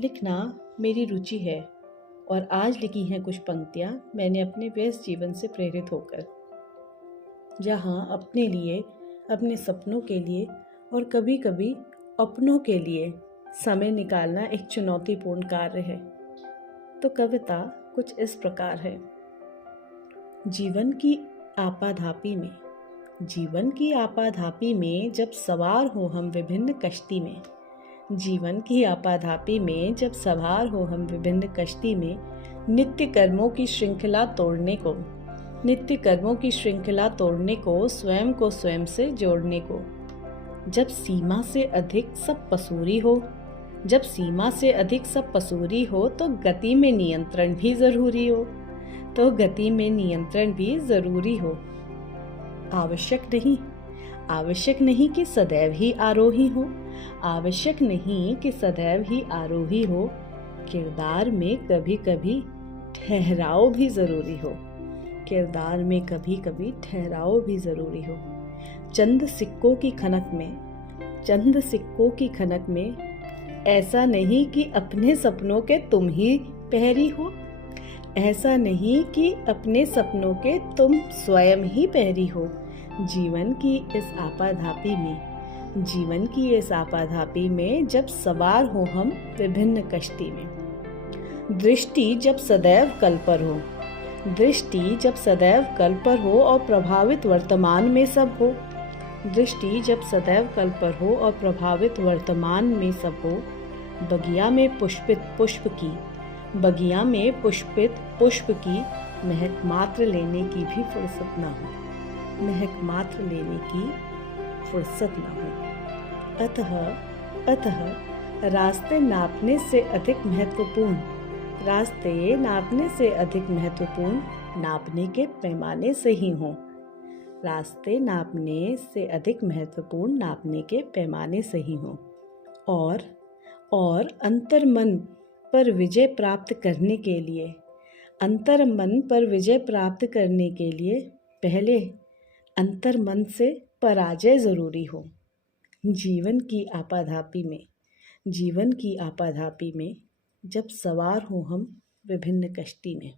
लिखना मेरी रुचि है और आज लिखी हैं कुछ पंक्तियाँ मैंने अपने व्यस्त जीवन से प्रेरित होकर, जहाँ अपने लिए, अपने सपनों के लिए और कभी कभी अपनों के लिए समय निकालना एक चुनौतीपूर्ण कार्य है। तो कविता कुछ इस प्रकार है। जीवन की आपाधापी में, जीवन की आपाधापी में जब सवार हो हम विभिन्न कश्ती में, जीवन की आपाधापी में जब सवार हो हम विभिन्न कश्ती में, नित्य कर्मों की श्रृंखला तोड़ने को, नित्य कर्मों की श्रृंखला तोड़ने को स्वयं से जोड़ने को, जब सीमा से अधिक सब पसूरी हो, जब सीमा से अधिक सब पसूरी हो तो गति में नियंत्रण भी जरूरी हो, तो गति में नियंत्रण भी जरूरी हो। आवश्यक नहीं कि सदैव ही आरोही हो, आवश्यक नहीं कि सदैव ही आरोही हो, किरदार में कभी कभी ठहराव भी जरूरी हो, किरदार में कभी कभी ठहराव भी जरूरी हो। चंद सिक्कों की खनक में, चंद सिक्कों की खनक में ऐसा नहीं कि अपने सपनों के तुम ही पहरी हो, ऐसा नहीं कि अपने सपनों के तुम स्वयं ही पहरी हो। जीवन की इस आपाधापी में, जीवन की इस आपाधापी में जब सवार हो हम विभिन्न कश्ती में, दृष्टि जब सदैव कल पर हो, दृष्टि जब सदैव कल पर हो और प्रभावित वर्तमान में सब हो, दृष्टि जब सदैव कल पर हो और प्रभावित वर्तमान में सब हो। बगिया में पुष्पित पुष्प की, बगिया में पुष्पित पुष्प की महक मात्र लेने की भी फुर्सत न हो, महक मात्र लेने की फुर्सत न हो। अतः रास्ते नापने से अधिक महत्वपूर्ण, रास्ते नापने से अधिक महत्वपूर्ण नापने के पैमाने से ही हों, रास्ते नापने से अधिक महत्वपूर्ण नापने के पैमाने से ही हों। और अंतर्मन पर विजय प्राप्त करने के लिए, अंतर्मन पर विजय प्राप्त करने के लिए पहले अंतर्मन से पराजय जरूरी हो। जीवन की आपाधापी में, जीवन की आपाधापी में जब सवार हो हम विभिन्न कश्ती में।